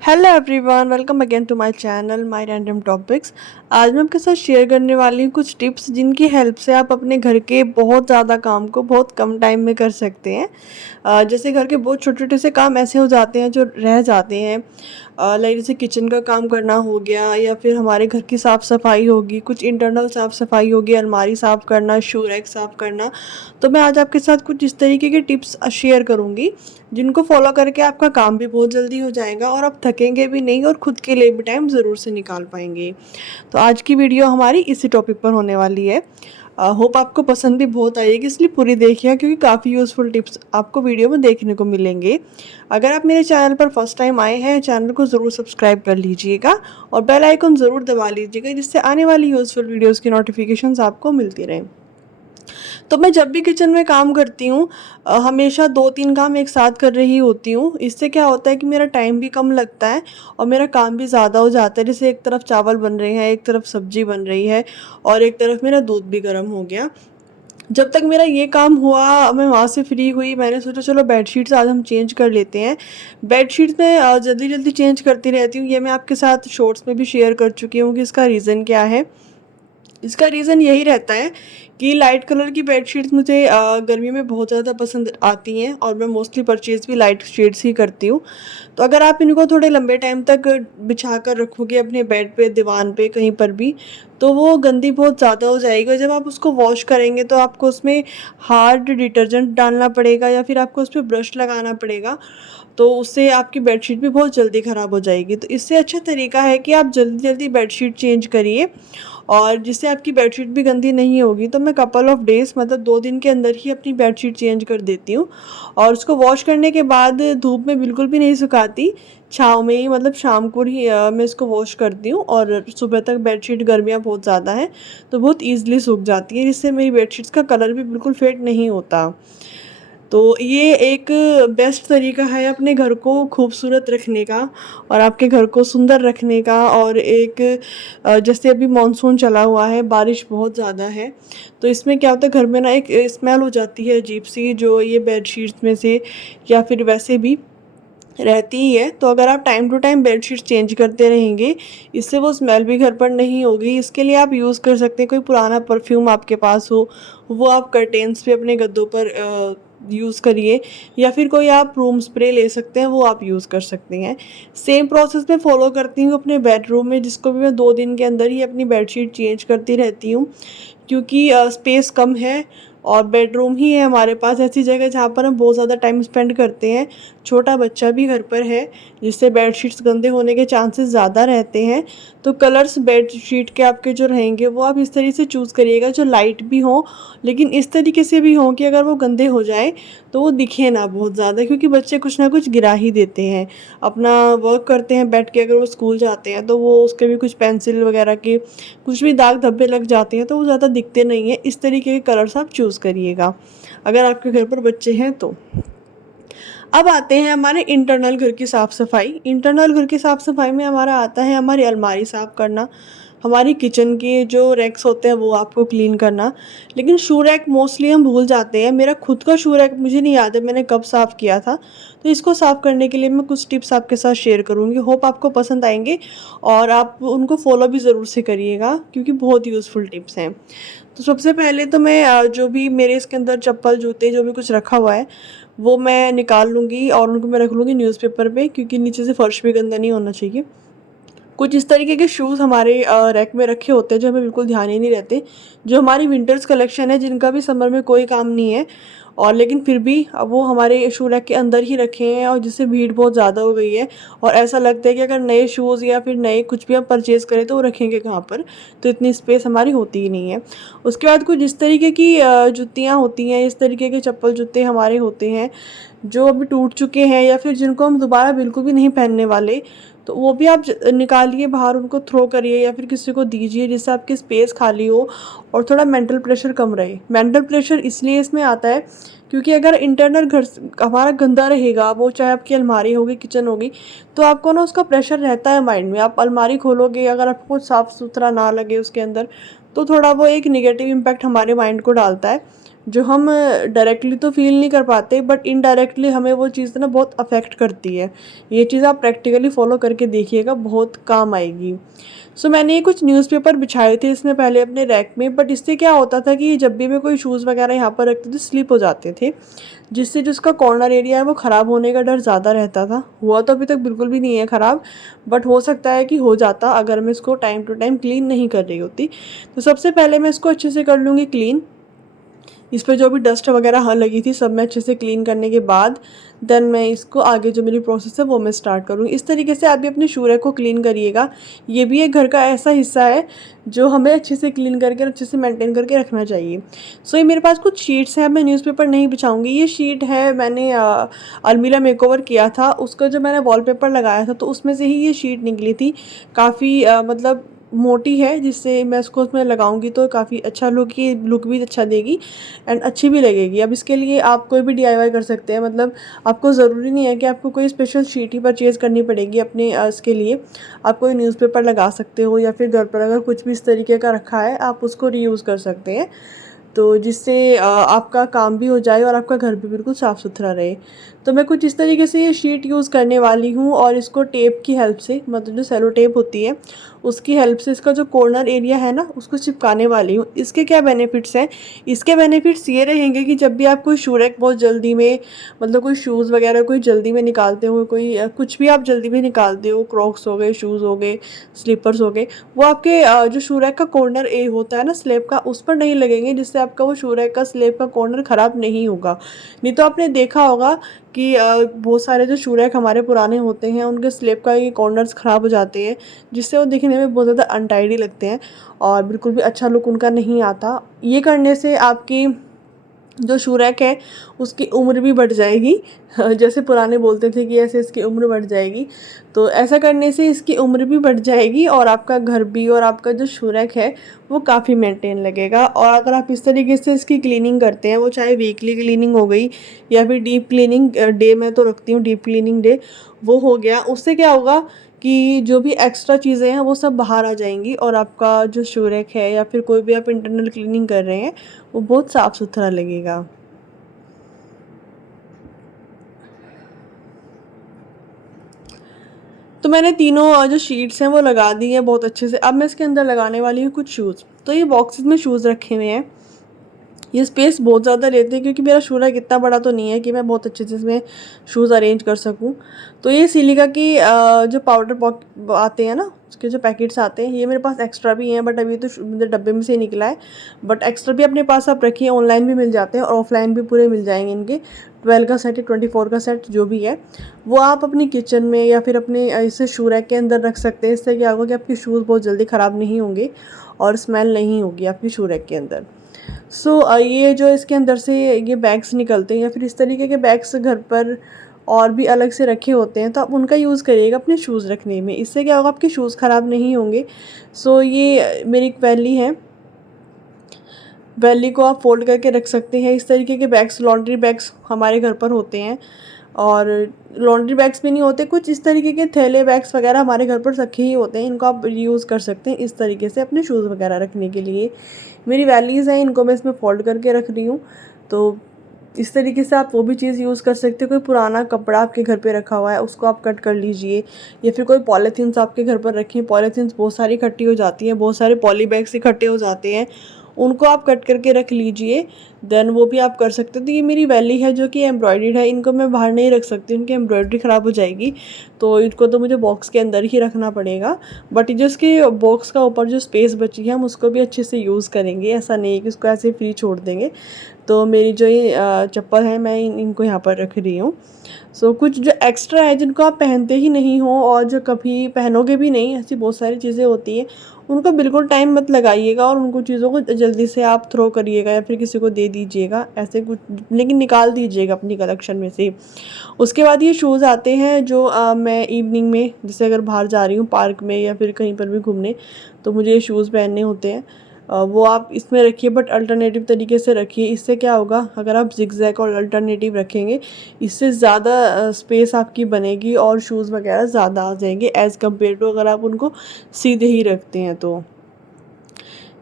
Hello everyone, welcome again to my channel my random topics. आज मैं आपके साथ शेयर करने वाली हूँ कुछ टिप्स जिनकी हेल्प से आप अपने घर के बहुत ज़्यादा काम को बहुत कम टाइम में कर सकते हैं। जैसे घर के बहुत छोटे छोटे से काम ऐसे हो जाते हैं जो रह जाते हैं। लाइक जैसे किचन का काम करना हो गया, या फिर हमारे घर की साफ़ सफाई होगी, कुछ इंटरनल साफ़ सफाई होगी, अलमारी साफ़ करना, शू रैक साफ़ करना। तो मैं आज आपके साथ कुछ इस तरीके के टिप्स शेयर करूँगी जिनको फॉलो करके आपका काम भी बहुत जल्दी हो जाएगा और आप थकेंगे भी नहीं और खुद के लिए भी टाइम ज़रूर से निकाल पाएंगे। तो आज की वीडियो हमारी इसी टॉपिक पर होने वाली है। होप आपको पसंद भी बहुत आएगी, इसलिए पूरी देखिए क्योंकि काफ़ी यूज़फुल टिप्स आपको वीडियो में देखने को मिलेंगे। अगर आप मेरे चैनल पर फर्स्ट टाइम आए हैं, चैनल को ज़रूर सब्सक्राइब कर लीजिएगा और बेल आइकन ज़रूर दबा लीजिएगा, जिससे आने वाली यूज़फुल वीडियोज़ की नोटिफिकेशंस आपको मिलती रहें। तो मैं जब भी किचन में काम करती हूँ, हमेशा 2-3 काम एक साथ कर रही होती हूँ। इससे क्या होता है कि मेरा टाइम भी कम लगता है और मेरा काम भी ज़्यादा हो जाता है। जैसे एक तरफ चावल बन रहे हैं, एक तरफ सब्ज़ी बन रही है और एक तरफ मेरा दूध भी गर्म हो गया। जब तक मेरा ये काम हुआ, मैं वहाँ से फ्री हुई, मैंने सोचा चलो बेडशीट्स आज हम चेंज कर लेते हैं। बेडशीट्स मैं जल्दी-जल्दी चेंज करती रहती हूँ। ये मैं आपके साथ शॉर्ट्स में भी शेयर कर चुकी हूँ कि इसका रीज़न क्या है। इसका रीज़न यही रहता है कि लाइट कलर की बेडशीट्स मुझे गर्मी में बहुत ज़्यादा पसंद आती हैं और मैं मोस्टली परचेज़ भी लाइट शेड्स ही करती हूँ। तो अगर आप इनको थोड़े लंबे टाइम तक बिछा कर रखोगे अपने बेड पे, दीवान पे, कहीं पर भी, तो वो गंदी बहुत ज़्यादा हो जाएगी और जब आप उसको वॉश करेंगे तो आपको उसमें हार्ड डिटर्जेंट डालना पड़ेगा या फिर आपको उस पे ब्रश लगाना पड़ेगा। तो उससे आपकी बेडशीट भी बहुत जल्दी ख़राब हो जाएगी। तो इससे अच्छा तरीका है कि आप जल्दी-जल्दी बेडशीट चेंज करिए और जिससे आपकी बेडशीट भी गंदी नहीं होगी। तो मैं कपल ऑफ़ डेज़, मतलब 2 दिन के अंदर ही अपनी बेडशीट चेंज कर देती हूँ और उसको वॉश करने के बाद धूप में बिल्कुल भी नहीं सुखाती, छाँव में ही, मतलब शाम को ही मैं इसको वॉश करती हूँ और सुबह तक बेडशीट, गर्मियाँ बहुत ज़्यादा हैं तो बहुत ईज़िली सूख जाती है, जिससे मेरी बेडशीट्स का कलर भी बिल्कुल फेड नहीं होता। तो ये एक बेस्ट तरीका है अपने घर को खूबसूरत रखने का और आपके घर को सुंदर रखने का। और एक जैसे अभी मानसून चला हुआ है, बारिश बहुत ज़्यादा है, तो इसमें क्या होता है, घर में ना एक स्मेल हो जाती है अजीब सी, जो ये बेडशीट्स में से या फिर वैसे भी रहती ही है। तो अगर आप time to time bedsheet change करते रहेंगे, इससे वो स्मेल भी घर पर नहीं होगी। इसके लिए आप यूज़ कर सकते हैं, कोई पुराना परफ्यूम आपके पास हो, वो आप कर्टेन्स पे, अपने गद्दों पर यूज़ करिए, या फिर कोई आप रूम स्प्रे ले सकते हैं, वो आप यूज़ कर सकते हैं। सेम प्रोसेस मैं फ़ॉलो करती हूँ अपने बेडरूम में, जिसको भी मैं 2 दिन के अंदर ही अपनी बेडशीट चेंज करती रहती हूँ, क्योंकि स्पेस कम है और बेडरूम ही है हमारे पास ऐसी जगह जहाँ पर हम बहुत ज़्यादा टाइम स्पेंड करते हैं। छोटा बच्चा भी घर पर है, जिससे बेडशीट्स गंदे होने के चांसेस ज़्यादा रहते हैं। तो कलर्स बेडशीट के आपके जो रहेंगे, वो आप इस तरीके से चूज़ करिएगा जो लाइट भी हों, लेकिन इस तरीके से भी हों कि अगर वो गंदे हो जाएँ तो वो दिखे ना बहुत ज़्यादा, क्योंकि बच्चे कुछ ना कुछ गिरा ही देते हैं। अपना वर्क करते हैं बैठ के, अगर वो स्कूल जाते हैं तो वो उसके भी कुछ पेंसिल वगैरह के कुछ भी दाग धब्बे लग जाते हैं, तो वो ज़्यादा दिखते नहीं हैं। इस तरीके के कलर्स आप चूज़ करिएगा अगर आपके घर पर बच्चे हैं तो। अब आते हैं हमारे इंटरनल घर की साफ़ सफाई। इंटरनल घर की साफ़ सफाई में हमारा आता है हमारी अलमारी साफ़ करना, हमारी किचन के जो रैक्स होते हैं वो आपको क्लीन करना। लेकिन शू रैक मोस्टली हम भूल जाते हैं। मेरा खुद का शू रैक मुझे नहीं याद है मैंने कब साफ़ किया था, तो इसको साफ़ करने के लिए मैं कुछ टिप्स आपके साथ शेयर करूँगी। होप आपको पसंद आएंगे और आप उनको फॉलो भी ज़रूर से करिएगा, क्योंकि बहुत यूज़फुल टिप्स हैं। तो सबसे पहले तो मैं जो भी मेरे इसके अंदर चप्पल, जूते, जो भी कुछ रखा हुआ है, वो मैं निकाल लूँगी और उनको मैं रख लूँगी न्यूज़पेपर पे, क्योंकि नीचे से फर्श भी गंदा नहीं होना चाहिए। कुछ इस तरीके के शूज़ हमारे रैक में रखे होते हैं जो हमें बिल्कुल ध्यान ही नहीं रहते, जो हमारी विंटर्स कलेक्शन है, जिनका भी समर में कोई काम नहीं है, और लेकिन फिर भी अब वो हमारे शू रैक के अंदर ही रखे हैं और जिससे भीड़ बहुत ज़्यादा हो गई है और ऐसा लगता है कि अगर नए शूज़ या फिर नए कुछ भी हम परचेज़ करें तो वो रखेंगे कहाँ पर, तो इतनी स्पेस हमारी होती ही नहीं है। उसके बाद कुछ इस तरीके की जुत्तियाँ होती हैं, इस तरीके के चप्पल जूते हमारे होते हैं जो अभी टूट चुके हैं या फिर जिनको हम दोबारा बिल्कुल भी नहीं पहनने वाले, तो वो भी आप निकालिए बाहर, उनको थ्रो करिए या फिर किसी को दीजिए, जिससे आपकी स्पेस खाली हो और थोड़ा मेंटल प्रेशर कम रहे। मेंटल प्रेशर इसलिए इसमें आता है क्योंकि अगर इंटरनल घर हमारा गंदा रहेगा, वो चाहे आपकी अलमारी होगी, किचन होगी, तो आपको ना उसका प्रेशर रहता है माइंड में। आप अलमारी खोलोगे, अगर आपको कुछ साफ़ सुथरा ना लगे उसके अंदर, तो थोड़ा वो एक नेगेटिव इम्पैक्ट हमारे माइंड को डालता है। जो हम डायरेक्टली तो फ़ील नहीं कर पाते, बट इनडायरेक्टली हमें वो चीज़ ना बहुत अफेक्ट करती है। ये चीज़ आप प्रैक्टिकली फ़ॉलो करके देखिएगा, बहुत काम आएगी। सो मैंने ये कुछ न्यूज़पेपर बिछाए थे इसमें पहले अपने रैक में, बट इससे क्या होता था कि जब भी मैं कोई शूज़ वगैरह यहाँ पर रखती थी स्लिप हो जाते थे, जिससे जो उसका कॉर्नर एरिया है वो ख़राब होने का डर ज़्यादा रहता था। हुआ तो अभी तक बिल्कुल भी नहीं है ख़राब, बट हो सकता है कि हो जाता अगर मैं इसको टाइम टू टाइम क्लीन नहीं कर रही होती। तो सबसे पहले मैं इसको अच्छे से कर लूँगी क्लीन। इस पे जो भी डस्ट वगैरह हाँ लगी थी सब मैं अच्छे से क्लीन करने के बाद देन मैं इसको आगे जो मेरी प्रोसेस है वो मैं स्टार्ट करूँगी। इस तरीके से आप भी अपने शू रैक को क्लीन करिएगा। ये भी एक घर का ऐसा हिस्सा है जो हमें अच्छे से क्लीन करके अच्छे से मेंटेन करके रखना चाहिए। सो ये मेरे पास कुछ शीट्स हैं, मैं न्यूज़पेपर नहीं बिछाऊंगी। ये शीट है, मैंने अलमीरा मेकओवर किया था, उसका जो मैंने वॉलपेपर लगाया था तो उसमें से ही ये शीट निकली थी। काफ़ी मतलब मोटी है, जिससे मैं इसको उसमें लगाऊंगी तो काफ़ी अच्छा लुक भी अच्छा देगी एंड अच्छी भी लगेगी। अब इसके लिए आप कोई भी डीआईवाई कर सकते हैं, मतलब आपको ज़रूरी नहीं है कि आपको कोई स्पेशल शीट ही परचेज़ करनी पड़ेगी अपने इसके लिए। आप कोई न्यूज़पेपर लगा सकते हो या फिर घर पर अगर कुछ भी इस तरीके का रखा है आप उसको रीयूज़ कर सकते हैं, तो जिससे आपका काम भी हो जाए और आपका घर भी बिल्कुल साफ़ सुथरा रहे। तो मैं कुछ इस तरीके से ये शीट यूज़ करने वाली हूँ और इसको टेप की हेल्प से, मतलब जो सेलो टेप होती है उसकी हेल्प से इसका जो कॉर्नर एरिया है ना उसको चिपकाने वाली हूँ। इसके क्या बेनिफिट्स हैं? इसके बेनिफिट्स ये रहेंगे कि जब भी आप कोई शू रैक बहुत जल्दी में, मतलब कोई शूज़ वगैरह कोई जल्दी में निकालते हो, कोई कुछ भी आप जल्दी में निकालते हो, क्रॉक्स हो गए, शूज़ हो गए, स्लीपर्स हो गए, वो आपके जो शू रैक का कॉर्नर ए होता है ना स्लैब का, उस पर नहीं लगेंगे, जिससे आपका वो शू रैक का स्लैब का कॉर्नर ख़राब नहीं होगा। नहीं तो आपने देखा होगा कि बहुत सारे जो शू रैक हमारे पुराने होते हैं उनके स्लैब का ये कॉर्नर्स ख़राब हो जाते हैं, जिससे वो दिखने में बहुत ज़्यादा अनटाइडी लगते हैं और बिल्कुल भी अच्छा लुक उनका नहीं आता। ये करने से आपकी जो शू रैक है उसकी उम्र भी बढ़ जाएगी। जैसे पुराने बोलते थे कि ऐसे इसकी उम्र बढ़ जाएगी, तो ऐसा करने से इसकी उम्र भी बढ़ जाएगी और आपका घर भी और आपका जो शू रैक है वो काफ़ी मेंटेन लगेगा। और अगर आप इस तरीके से इसकी क्लीनिंग करते हैं, वो चाहे वीकली क्लीनिंग हो गई या फिर डीप क्लीनिंग डे, मैं तो रखती हूँ डीप क्लीनिंग डे, वो हो गया, उससे क्या होगा कि जो भी एक्स्ट्रा चीज़ें हैं वो सब बाहर आ जाएंगी और आपका जो शू रैक है या फिर कोई भी आप इंटरनल क्लीनिंग कर रहे हैं वो बहुत साफ़ सुथरा लगेगा। तो मैंने तीनों जो शीट्स हैं वो लगा दी हैं बहुत अच्छे से। अब मैं इसके अंदर लगाने वाली हूँ कुछ शूज़। तो ये बॉक्सेस में शूज़ रखे हुए हैं। ये स्पेस बहुत ज़्यादा लेते हैं क्योंकि मेरा शू रैक इतना बड़ा तो नहीं है कि मैं बहुत अच्छे से इसमें शूज़ अरेंज कर सकूं। तो ये सिलिका की जो पाउडर पॉक आते हैं ना उसके जो पैकेट्स आते हैं, ये मेरे पास एक्स्ट्रा भी हैं, बट अभी तो मुझे डब्बे में से ही निकला है। बट एक्स्ट्रा भी अपने पास आप रखिए, ऑनलाइन भी मिल जाते हैं और ऑफलाइन भी पूरे मिल जाएंगे इनके। 12 का सेट या 24 का सेट जो भी है वो आप अपनी किचन में या फिर अपने इसे शू रैक के अंदर रख सकते हैं। इससे क्या होगा कि आपके शूज़ बहुत जल्दी ख़राब नहीं होंगे और स्मेल नहीं होगी आपकी शू रैक के अंदर। ये जो इसके अंदर से ये बैग्स निकलते हैं या फिर इस तरीके के बैग्स घर पर और भी अलग से रखे होते हैं, तो आप उनका यूज़ करिएगा अपने शूज़ रखने में। इससे क्या होगा आपके शूज़ ख़राब नहीं होंगे। ये मेरी एक वैली है, वैली को आप फोल्ड करके रख सकते हैं। इस तरीके के बैग्स, लॉन्ड्री बैग्स हमारे घर पर होते हैं और लॉन्ड्री बैग्स भी नहीं होते, कुछ इस तरीके के थैले बैग्स वगैरह हमारे घर पर रखे ही होते हैं। इनको आप यूज़ कर सकते हैं इस तरीके से अपने शूज़ वगैरह रखने के लिए। मेरी वैलीज़ हैं, इनको मैं इसमें फोल्ड करके रख रही हूँ। तो इस तरीके से आप वो भी चीज़ यूज़ कर सकते हो। कोई पुराना कपड़ा आपके घर पे रखा हुआ है उसको आप कट कर लीजिए, या फिर कोई पॉलीथीन्स आपके घर पर रखी हैं, पॉलीथीन्स बहुत सारी इकट्ठी हो जाती हैं, बहुत सारे पॉली बैग्स इकट्ठे हो जाते हैं, उनको आप कट करके रख लीजिए। देन वो भी आप कर सकते हो। तो ये मेरी वैली है जो कि एम्ब्रॉयडर्ड है, इनको मैं बाहर नहीं रख सकती, उनकी एम्ब्रॉयडरी ख़राब हो जाएगी, तो इनको तो मुझे बॉक्स के अंदर ही रखना पड़ेगा। बट जो इसके बॉक्स का ऊपर जो स्पेस बची है हम उसको भी अच्छे से यूज़ करेंगे, ऐसा नहीं है कि उसको ऐसे फ्री छोड़ देंगे। तो मेरी जो ये चप्पल है मैं इनको यहाँ पर रख रही हूँ। कुछ जो एक्स्ट्रा है जिनको आप पहनते ही नहीं हो और जो कभी पहनोगे भी नहीं, ऐसी बहुत सारी चीज़ें होती हैं, उनको बिल्कुल टाइम मत लगाइएगा और उनको चीज़ों को जल्दी से आप थ्रो करिएगा या फिर किसी को दे दीजिएगा, ऐसे कुछ, लेकिन निकाल दीजिएगा अपनी कलेक्शन में से। उसके बाद ये शूज़ आते हैं जो मैं इवनिंग में, जैसे अगर बाहर जा रही हूँ पार्क में या फिर कहीं पर भी घूमने, तो मुझे ये शूज़ पहनने होते हैं। वो आप इसमें रखिए, बट अल्टरनेटिव तरीके से रखिए। इससे क्या होगा, अगर आप जिगजैग और अल्टरनेटिव रखेंगे इससे ज़्यादा स्पेस आपकी बनेगी और शूज़ वगैरह ज़्यादा आ जाएंगे एज़ कम्पेयर टू अगर आप उनको सीधे ही रखते हैं। तो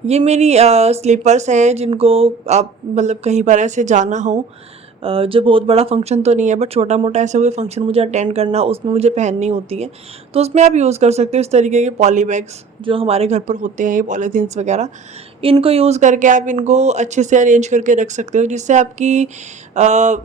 ये मेरी स्लीपर्स हैं जिनको आप मतलब कहीं पर ऐसे जाना हो, जो बहुत बड़ा फंक्शन तो नहीं है बट छोटा मोटा ऐसा कोई फंक्शन मुझे अटेंड करना, उसमें मुझे पहननी होती है, तो उसमें आप यूज़ कर सकते हो इस तरीके के पॉली बैग्स जो हमारे घर पर होते हैं, ये पॉलीथीन्स वगैरह। इनको यूज़ करके आप इनको अच्छे से अरेंज करके रख सकते हो, जिससे आपकी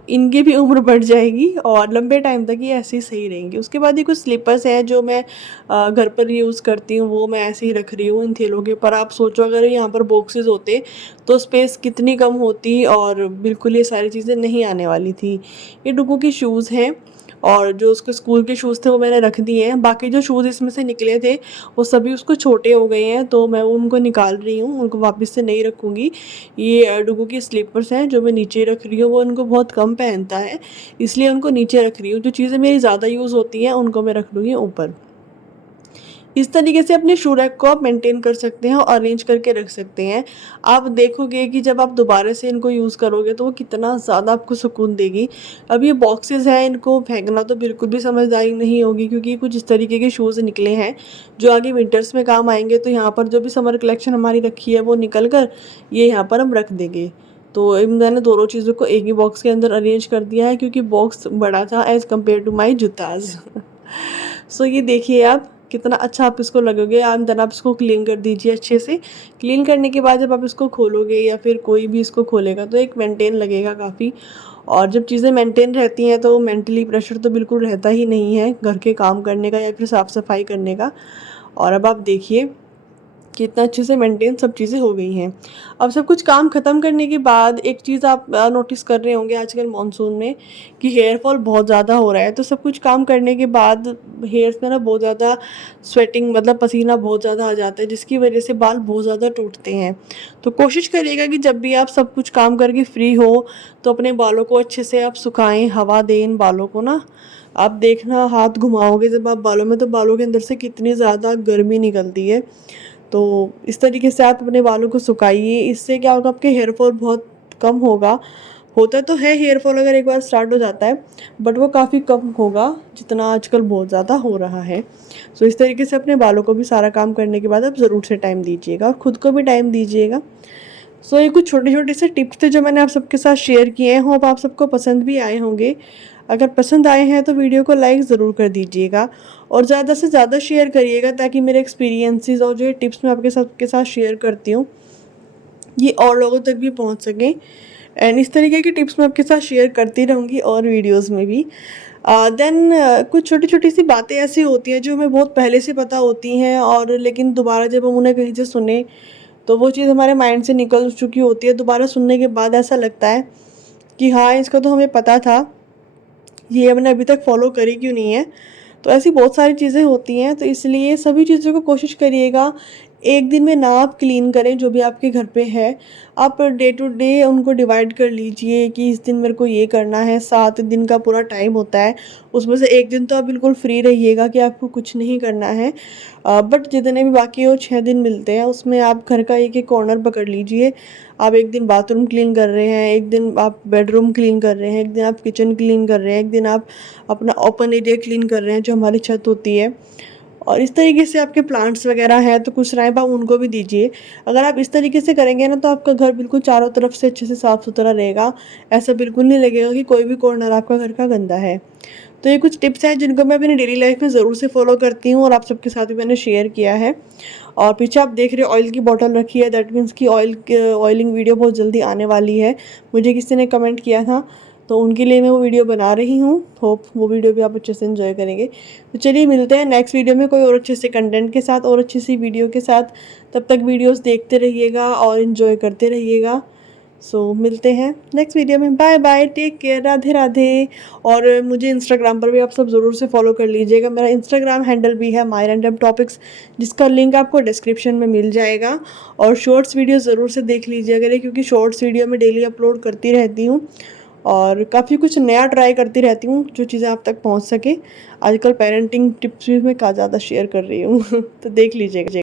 इनकी भी उम्र बढ़ जाएगी और लंबे टाइम तक ये ऐसे ही सही रहेंगी। उसके बाद ये कुछ स्लीपर्स हैं जो मैं घर पर यूज़ करती हूँ, वो मैं ऐसे ही रख रही हूँ इन थैलों के ऊपर। आप सोचो अगर यहाँ पर बॉक्सेस होते तो स्पेस कितनी कम होती और बिल्कुल ये सारी चीज़ें नहीं आने वाली थी। ये डुगू की शूज़ हैं और जो उसके स्कूल के शूज़ थे वो मैंने रख दिए हैं। बाकी जो शूज़ इसमें से निकले थे वो सभी उसको छोटे हो गए हैं, तो मैं उनको निकाल रही हूँ, उनको वापस से नहीं रखूँगी। ये डुगू की स्लीपर्स हैं जो मैं नीचे रख रही हूँ, वो उनको बहुत कम पहनता है, इसलिए उनको नीचे रख रही हूँ। जो चीज़ें मेरी ज़्यादा यूज़ होती हैं उनको मैं रख लूँगी ऊपर। इस तरीके से अपने शू रैक को आप मेंटेन कर सकते हैं और अरेंज करके रख सकते हैं। आप देखोगे कि जब आप दोबारा से इनको यूज़ करोगे तो वो कितना ज़्यादा आपको सुकून देगी। अब ये बॉक्सेस हैं, इनको फेंकना तो बिल्कुल भी समझदारी नहीं होगी, क्योंकि कुछ इस तरीके के शूज़ निकले हैं जो आगे विंटर्स में काम आएंगे। तो यहाँ पर जो भी समर कलेक्शन हमारी रखी है वो निकल कर ये यहाँ पर हम रख देंगे। तो मैंने दोनों चीज़ों को एक ही बॉक्स के अंदर अरेंज कर दिया है, क्योंकि बॉक्स बड़ा था एज़ कम्पेयर टू माई जूताज़। सो ये देखिए आप कितना अच्छा आप इसको लगोगे। अंदर आप इसको क्लीन कर दीजिए अच्छे से। क्लीन करने के बाद जब आप इसको खोलोगे या फिर कोई भी इसको खोलेगा तो एक मेंटेन लगेगा काफ़ी। और जब चीज़ें मेंटेन रहती हैं तो मेंटली प्रेशर तो बिल्कुल रहता ही नहीं है घर के काम करने का या फिर साफ़ सफाई करने का। और अब आप देखिए कितना अच्छे से मेंटेन सब चीज़ें हो गई हैं। अब सब कुछ काम ख़त्म करने के बाद एक चीज़ आप नोटिस कर रहे होंगे आजकल मॉनसून में कि हेयर फॉल बहुत ज़्यादा हो रहा है। तो सब कुछ काम करने के बाद हेयर्स में ना बहुत ज़्यादा स्वेटिंग मतलब पसीना बहुत ज़्यादा आ जाता है, जिसकी वजह से बाल बहुत ज़्यादा टूटते हैं। तो कोशिश करिएगा कि जब भी आप सब कुछ काम करके फ्री हो तो अपने बालों को अच्छे से आप सुखाएँ, हवा दें इन बालों को ना। आप देखना हाथ घुमाओगे जब आप बालों में तो बालों के अंदर से कितनी ज़्यादा गर्मी निकलती है। तो इस तरीके से आप अपने बालों को सुखाइए। इससे क्या होगा, आपके हेयर फॉल बहुत कम होगा। होता तो है हेयर फॉल अगर एक बार स्टार्ट हो जाता है, बट वो काफ़ी कम होगा जितना आजकल बहुत ज़्यादा हो रहा है। सो इस तरीके से अपने बालों को भी सारा काम करने के बाद आप ज़रूर से टाइम दीजिएगा और ख़ुद को भी टाइम दीजिएगा। सो ये कुछ छोटे छोटे से टिप्स थे जो मैंने आप सबके साथ शेयर किए हैं। होप आप सबको पसंद भी आए होंगे। अगर पसंद आए हैं तो वीडियो को लाइक ज़रूर कर दीजिएगा और ज़्यादा से ज़्यादा शेयर करिएगा, ताकि मेरे एक्सपीरियंसेस और जो टिप्स मैं आपके सबके साथ शेयर करती हूँ ये और लोगों तक भी पहुँच सकें। एंड इस तरीके की टिप्स मैं आपके साथ शेयर करती रहूँगी और वीडियोज़ में भी। देन कुछ छोटी छोटी सी बातें ऐसी होती हैं जो हमें बहुत पहले से पता होती हैं, और लेकिन दोबारा जब हम उन्हें कहीं से सुने तो वो चीज़ हमारे माइंड से निकल चुकी होती है। दोबारा सुनने के बाद ऐसा लगता है कि हाँ, इसका तो हमें पता था, ये हमने अभी तक फॉलो करी क्यों नहीं है। तो ऐसी बहुत सारी चीज़ें होती हैं, तो इसलिए सभी चीज़ों को कोशिश करिएगा एक दिन में ना आप क्लीन करें जो भी आपके घर पे है। आप डे टू डे उनको डिवाइड कर लीजिए कि इस दिन मेरे को ये करना है। 7 दिन का पूरा टाइम होता है, उसमें से एक दिन तो आप बिल्कुल फ्री रहिएगा कि आपको कुछ नहीं करना है। बट जितने भी बाकी वो 6 दिन मिलते हैं उसमें आप घर का एक एक कॉर्नर पकड़ लीजिए। आप एक दिन बाथरूम क्लीन कर रहे हैं, एक दिन आप बेडरूम क्लीन कर रहे हैं, एक दिन आप किचन क्लीन कर रहे हैं, एक दिन आप अपना ओपन एरिया क्लीन कर रहे हैं जो हमारी छत होती है। और इस तरीके से आपके प्लांट्स वगैरह हैं तो कुछ राय आप उनको भी दीजिए। अगर आप इस तरीके से करेंगे ना तो आपका घर बिल्कुल चारों तरफ से अच्छे से साफ़ सुथरा रहेगा। ऐसा बिल्कुल नहीं लगेगा कि कोई भी कॉर्नर आपका घर का गंदा है। तो ये कुछ टिप्स हैं जिनको मैं अपनी डेली लाइफ में ज़रूर से फॉलो करती हूँ और आप सबके साथ भी मैंने शेयर किया है। और पीछे आप देख रहे हो ऑयल की बॉटल रखी है, दैट मीन्स कि ऑयलिंग वीडियो बहुत जल्दी आने वाली है। मुझे किसी ने कमेंट किया था तो उनके लिए मैं वो वीडियो बना रही हूँ। होप वो वीडियो भी आप अच्छे से एंजॉय करेंगे। तो चलिए मिलते हैं नेक्स्ट वीडियो में कोई और अच्छे से कंटेंट के साथ और अच्छी सी वीडियो के साथ। तब तक वीडियोस देखते रहिएगा और इन्जॉय करते रहिएगा। सो मिलते हैं नेक्स्ट वीडियो में। Bye bye, take care, Radhe Radhe. और मुझे इंस्टाग्राम पर भी आप सब ज़रूर से फॉलो कर लीजिएगा। मेरा इंस्टाग्राम हैंडल भी है माय रैंडम टॉपिक्स, जिसका लिंक आपको डिस्क्रिप्शन में मिल जाएगा। और शॉर्ट्स वीडियो ज़रूर से देख लीजिएगा, क्योंकि शॉर्ट्स वीडियो में डेली अपलोड करती रहती हूँ और काफ़ी कुछ नया ट्राई करती रहती हूँ जो चीज़ें आप तक पहुँच सके। आजकल पेरेंटिंग टिप्स भी मैं ज़्यादा शेयर कर रही हूँ तो देख लीजिएगा।